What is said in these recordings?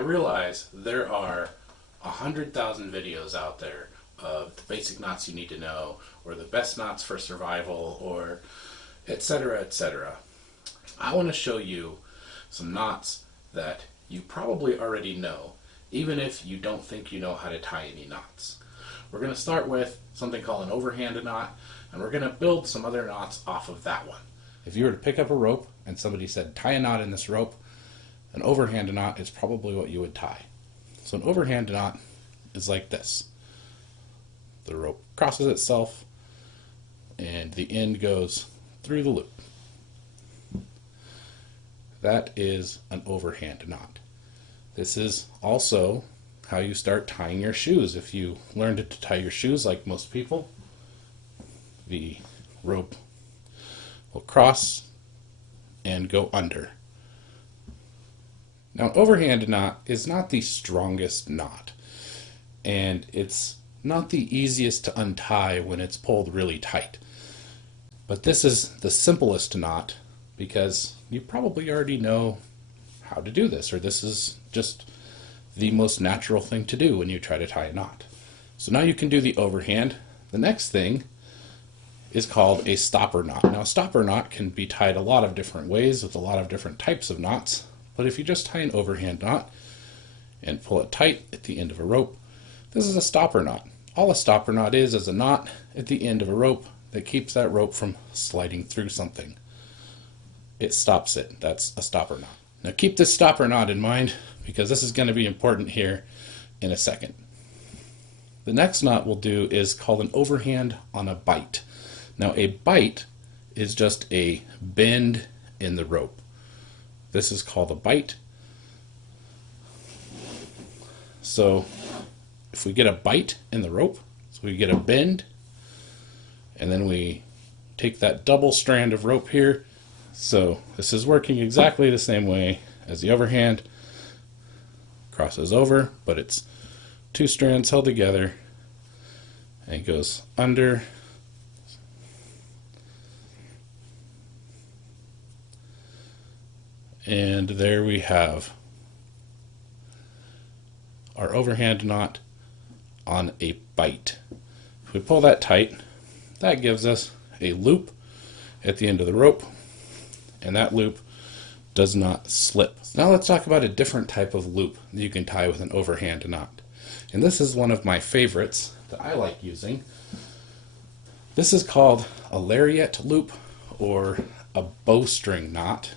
realize there are 100,000 videos out there of the basic knots you need to know, or the best knots for survival, or etc., etc. I want to show you some knots that you probably already know, even if you don't think you know how to tie any knots. We're going to start with something called an overhand knot, and we're going to build some other knots off of that one. If you were to pick up a rope and somebody said, tie a knot in this rope, an overhand knot is probably what you would tie. So an overhand knot is like this. The rope crosses itself and the end goes through the loop. That is an overhand knot. This is also how you start tying your shoes. If you learned to tie your shoes like most people, the rope will cross and go under. Now, an overhand knot is not the strongest knot, and it's not the easiest to untie when it's pulled really tight. But this is the simplest knot because you probably already know how to do this, or this is just the most natural thing to do when you try to tie a knot. So now you can do the overhand. The next thing is called a stopper knot. Now, a stopper knot can be tied a lot of different ways with a lot of different types of knots, but if you just tie an overhand knot and pull it tight at the end of a rope, this is a stopper knot. All a stopper knot is a knot at the end of a rope that keeps that rope from sliding through something. It stops it. That's a stopper knot. Now keep this stopper knot in mind because this is going to be important here in a second. The next knot we'll do is called an overhand on a bight. Now a bight is just a bend in the rope. This is called a bight. So if we get a bight in the rope, so we get a bend, and then we take that double strand of rope here. So this is working exactly the same way as the overhand. Crosses over, but it's two strands held together, and it goes under. And there we have our overhand knot on a bight. If we pull that tight, that gives us a loop at the end of the rope, and that loop does not slip. Now let's talk about a different type of loop that you can tie with an overhand knot. And this is one of my favorites that I like using. This is called a Lariat Loop or a bowstring knot.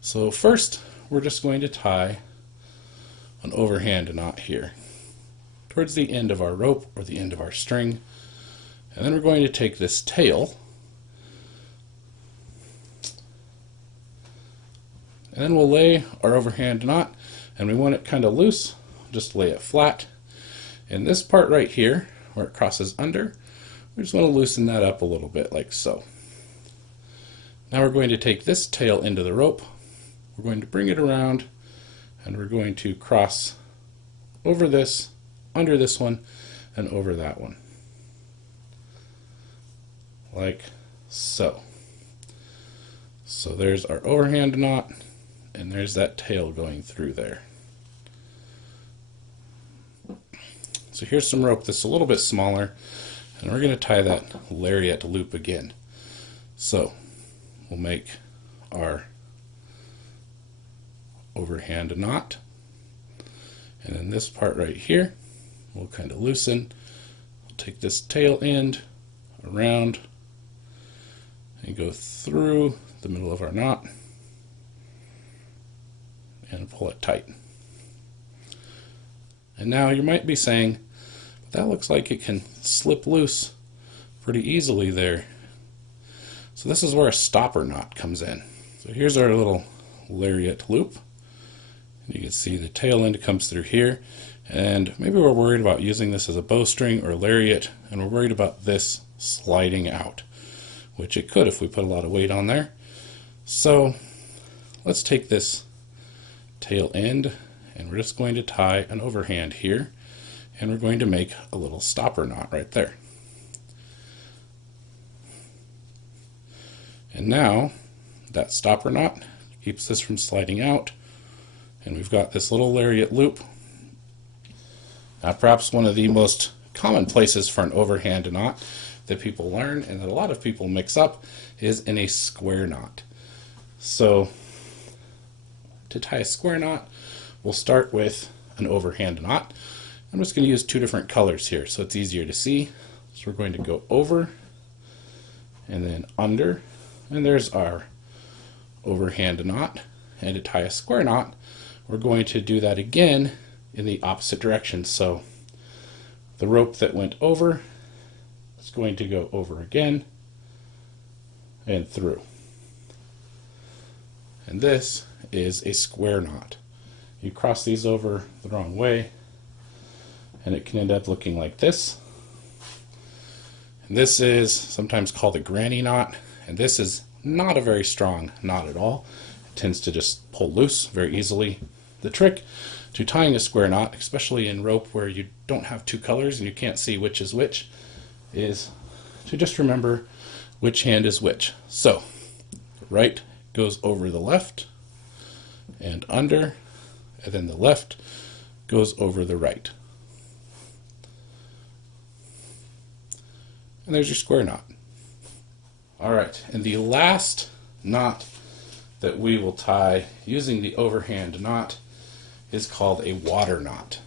So first we're just going to tie an overhand knot here towards the end of our rope or the end of our string, and then we're going to take this tail and then we'll lay our overhand knot, and we want it kind of loose, just lay it flat. And this part right here where it crosses under, we just want to loosen that up a little bit like so. Now we're going to take this tail into the rope, we're going to bring it around, and we're going to cross over this, under this one, and over that one. Like so. So there's our overhand knot, and there's that tail going through there. So here's some rope that's a little bit smaller, and we're going to tie that lariat loop again. So we'll make our overhand knot, and then this part right here we'll kind of loosen. We'll take this tail end around and go through the middle of our knot and pull it tight. And now you might be saying, that looks like it can slip loose pretty easily there. So this is where a stopper knot comes in. So here's our little lariat loop. You can see the tail end comes through here, and maybe we're worried about using this as a bowstring or a lariat, and we're worried about this sliding out, which it could if we put a lot of weight on there. So let's take this tail end, and we're just going to tie an overhand here, and we're going to make a little stopper knot right there. And now that stopper knot keeps this from sliding out, and we've got this little lariat loop. Now, perhaps one of the most common places for an overhand knot that people learn and that a lot of people mix up is in a square knot. So to tie a square knot, we'll start with an overhand knot. I'm just going to use two different colors here so it's easier to see. So we're going to go over and then under, and there's our overhand knot. And to tie a square knot, we're going to do that again in the opposite direction. So the rope that went over is going to go over again and through. And this is a square knot. You cross these over the wrong way and it can end up looking like this. And this is sometimes called a granny knot, and this is not a very strong knot at all. It tends to just pull loose very easily. The trick to tying a square knot, especially in rope where you don't have two colors and you can't see which is which, is to just remember which hand is which. So the right goes over the left and under, and then the left goes over the right. And there's your square knot. Alright, and the last knot that we will tie using the overhand knot is called a water knot.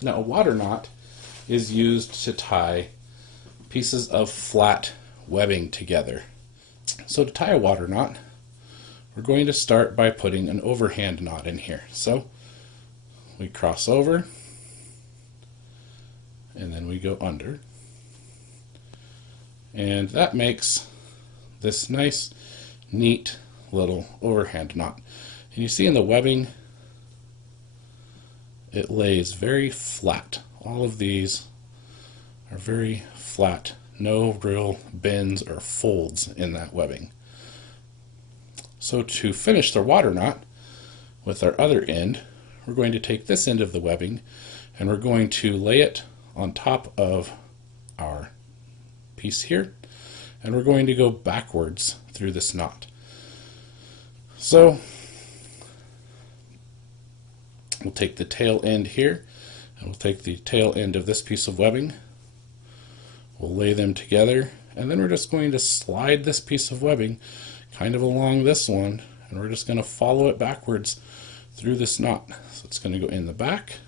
Now, a water knot is used to tie pieces of flat webbing together. So to tie a water knot, we're going to start by putting an overhand knot in here. So we cross over and then we go under, and that makes this nice, neat little overhand knot. And you see in the webbing, it lays very flat. All of these are very flat, no real bends or folds in that webbing. So to finish the water knot with our other end, we're going to take this end of the webbing and we're going to lay it on top of our piece here, and we're going to go backwards through this knot. So we'll take the tail end here, and we'll take the tail end of this piece of webbing, we'll lay them together, and then we're just going to slide this piece of webbing kind of along this one, and we're just going to follow it backwards through this knot. So it's going to go in the back,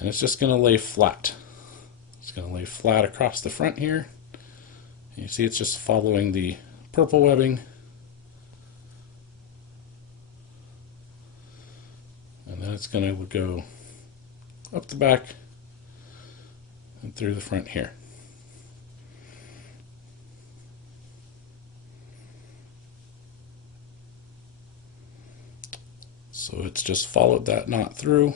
and it's just going to lay flat. It's going to lay flat across the front here. You see it's just following the purple webbing, and then it's going to go up the back and through the front here. So it's just followed that knot through.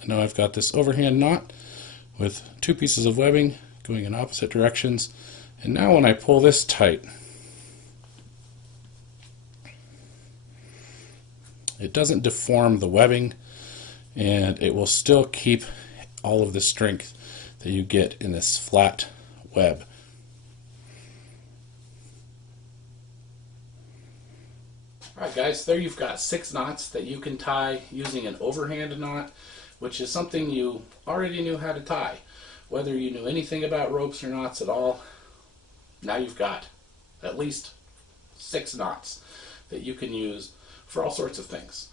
And now I've got this overhand knot with two pieces of webbing going in opposite directions. And now when I pull this tight, it doesn't deform the webbing, and it will still keep all of the strength that you get in this flat web. Alright guys, there you've got 6 knots that you can tie using an overhand knot, which is something you already knew how to tie. Whether you knew anything about ropes or knots at all, now you've got at least 6 knots that you can use for all sorts of things.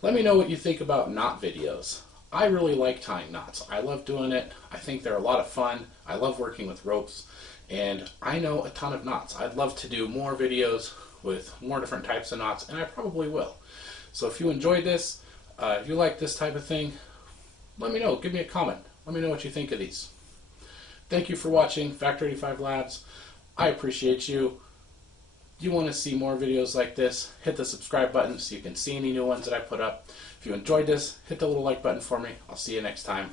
Let me know what you think about knot videos. I really like tying knots. I love doing it. I think they're a lot of fun. I love working with ropes, and I know a ton of knots. I'd love to do more videos with more different types of knots, and I probably will. So if you enjoyed this, if you like this type of thing, let me know. Give me a comment. Let me know what you think of these. Thank you for watching Factor 85 Labs. I appreciate you. If you want to see more videos like this, hit the subscribe button so you can see any new ones that I put up. If you enjoyed this, hit the little like button for me. I'll see you next time.